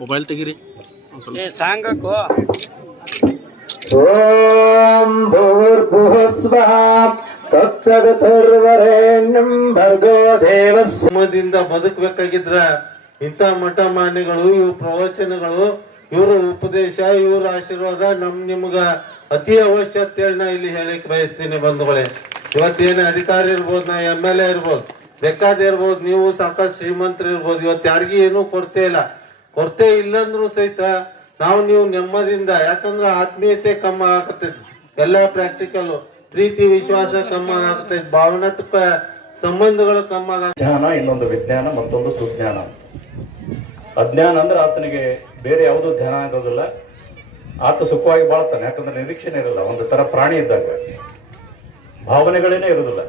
Mobile ತೆಗಿರಿ. ಸಾಂಗಕ್ಕೋ ಓಂ ಭರ್ಗೋ ಬದುಕಬೇಕಾಗಿದ್ರ ಇಂಥ ಮಠ ಮಾನ್ಯಗಳು ಇವ್ ಪ್ರವಚನಗಳು ಇವರ ಉಪದೇಶ ಇವರ ಆಶೀರ್ವಾದ ನಮ್ ನಿಮ್ಗ ಅತಿ ಅವಶ್ಯ ಅಂತೇಳಿ ನಾ ಇಲ್ಲಿ ಹೇಳಿಕ್ ಬಯಸ್ತೀನಿ ಬಂಧುಗಳೇ. ಇವತ್ತೇನು ಅಧಿಕಾರಿ ಇರ್ಬೋದು ನಾ ಎಂ ಎಲ್ ಎ ಇರ್ಬೋದು ಬೇಕಾದ ಇರ್ಬೋದು ನೀವು ಸಾಕಷ್ಟು ಶ್ರೀಮಂತರು ಇರ್ಬೋದು ಇವತ್ತು ಯಾರಿಗೂ ಏನೂ ಕೊರತೆ ಇಲ್ಲ. ಕೊರತೆ ಇಲ್ಲಂದ್ರು ಸಹಿತ ನಾವು ನೀವು ನೆಮ್ಮದಿಯಿಂದ ಯಾಕಂದ್ರೆ ಆತ್ಮೀಯತೆ ಕಮ್ಮ ಆಗತೈತಿ. ಎಲ್ಲ ಪ್ರಾಕ್ಟಿಕಲ್ ಪ್ರೀತಿ, ವಿಶ್ವಾಸ ಕಮ್ಮ ಆಗತೈತಿ. ಭಾವನಾತ್ಮಕ ಸಂಬಂಧಗಳು ಕಮ್ಮ ಜ್ಞಾನ ಇನ್ನೊಂದು ವಿಜ್ಞಾನ, ಮತ್ತೊಂದು ಸುಜ್ಞಾನ. ಅಜ್ಞಾನ ಅಂದ್ರೆ ಆತನಿಗೆ ಬೇರೆ ಯಾವುದೂ ಧ್ಯಾನ ಆಗೋದಿಲ್ಲ. ಆತ ಸುಖವಾಗಿ ಬಾಳ್ತಾನೆ. ಯಾಕಂದ್ರೆ ನಿರೀಕ್ಷೆ ಇರಲ್ಲ. ಒಂದು ತರ ಪ್ರಾಣಿ ಇದ್ದಾಗ. ಭಾವನೆಗಳೇನೇ ಇರೋದಿಲ್ಲ.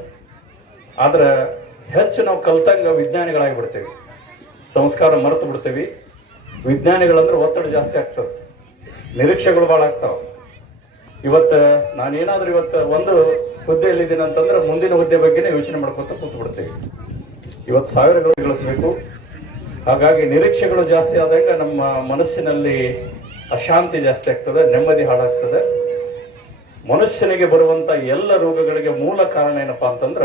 ಆದ್ರೆ ಹೆಚ್ಚು ನಾವು ಕಲ್ತಂಗ ವಿಜ್ಞಾನಿಗಳಾಗಿ ಬಿಡ್ತೇವೆ ಸಂಸ್ಕಾರ ಮರೆತು ಬಿಡ್ತೇವೆ. ವಿಜ್ಞಾನಿಗಳಂದ್ರೆ ಒತ್ತಡ ಜಾಸ್ತಿ ಆಗ್ತದೆ. ನಿರೀಕ್ಷೆಗಳು ಭಾಳ ಆಗ್ತಾವ. ಇವತ್ತು ನಾನೇನಾದ್ರೂ ಇವತ್ತು ಒಂದು ಹುದ್ದೆಯಲ್ಲಿದ್ದೀನಿ ಅಂತಂದ್ರೆ ಮುಂದಿನ ಹುದ್ದೆ ಬಗ್ಗೆನೇ ಯೋಚನೆ ಮಾಡ್ಕೊತ ಕೂತು ಇವತ್ತು ಸಾವಿರಗಳು ಗಳಿಸಬೇಕು. ಹಾಗಾಗಿ ನಿರೀಕ್ಷೆಗಳು ಜಾಸ್ತಿ ಆದಾಗ ನಮ್ಮ ಮನಸ್ಸಿನಲ್ಲಿ ಅಶಾಂತಿ ಜಾಸ್ತಿ ಆಗ್ತದೆ, ನೆಮ್ಮದಿ ಹಾಳಾಗ್ತದೆ. ಮನುಷ್ಯನಿಗೆ ಬರುವಂತ ಎಲ್ಲ ರೋಗಗಳಿಗೆ ಮೂಲ ಕಾರಣ ಏನಪ್ಪಾ ಅಂತಂದ್ರ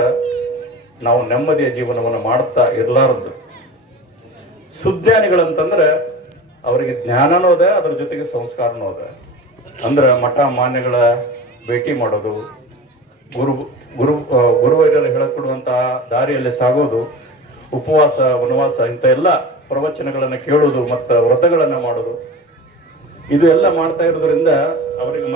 ನಾವು ನೆಮ್ಮದಿಯ ಜೀವನವನ್ನು ಮಾಡ್ತಾ ಇರಲಾರದು. ಸುಜ್ಞಾನಿಗಳಂತಂದ್ರೆ ಅವರಿಗೆ ಜ್ಞಾನನೂ ಅದ ಅದ್ರ ಜೊತೆಗೆ ಸಂಸ್ಕಾರನೂ ಅದ ಅಂದ್ರೆ ಮಠ ಮಾನ್ಯಗಳ ಭೇಟಿ ಮಾಡೋದು, ಗುರು ಗುರು ಗುರು ಗುರುವರ್ಯರು ಹೇಳಿಕೊಡುವಂತಹ ದಾರಿಯಲ್ಲಿ ಸಾಗೋದು, ಉಪವಾಸ, ವನವಾಸ ಇಂಥ ಎಲ್ಲ ಪ್ರವಚನಗಳನ್ನು ಕೇಳೋದು ಮತ್ತು ವ್ರತಗಳನ್ನು ಮಾಡೋದು. ಇದು ಎಲ್ಲ ಮಾಡ್ತಾ ಇರೋದ್ರಿಂದ ಅವರಿಗೆ